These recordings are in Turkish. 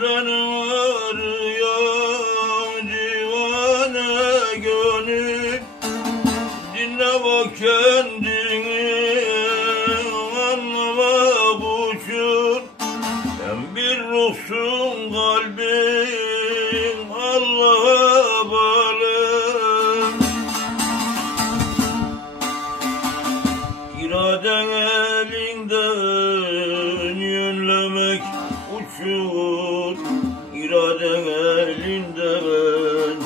Nereden varıyor divane gönül. Dinle bak kendini anlama buçur Sen bir ruhsun kalbin Allah'a bağlı. İraden elinden yönlemek uçur elinden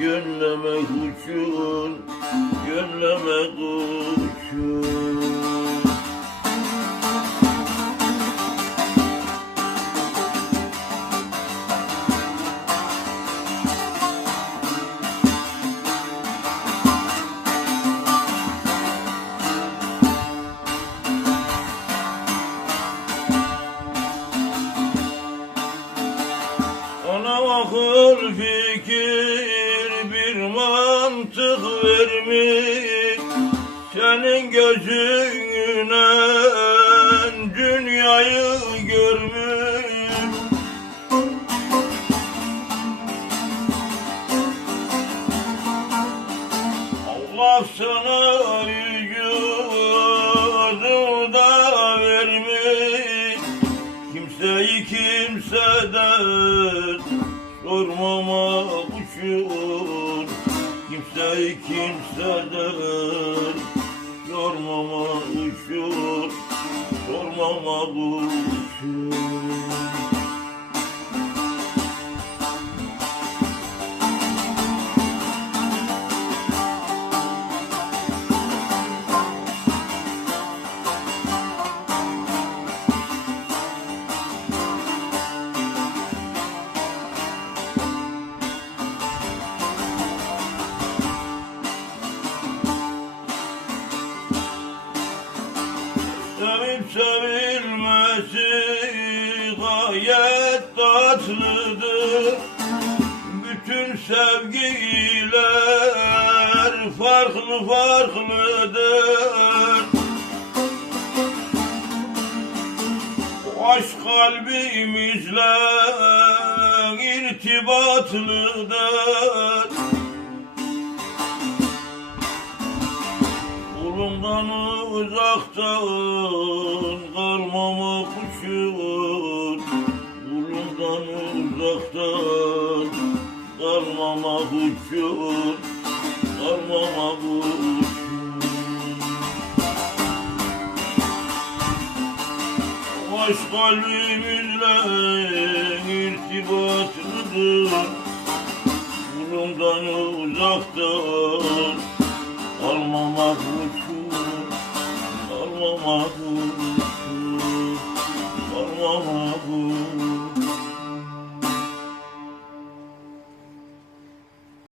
yönlemek uçur Yönlemek uçur vermiş Senin gözüne dünyayı görmüş. Allah sana vücudu da vermiş. Kimseyi kimseden sormamak Kimseyi kimseden sormamak için Sormamak için sevilmesi gayet tatlıdır. Bütün sevgiler farklı farklıdır. Aşk kalbimizle irtibatlıdır. Kulumdan uzaktan kalmamak için Kulumdan uzaktan kalmamak için Kalmamak için Aşk kalbimizle irtibatlıdır Kulumdan uzaktan kalmamak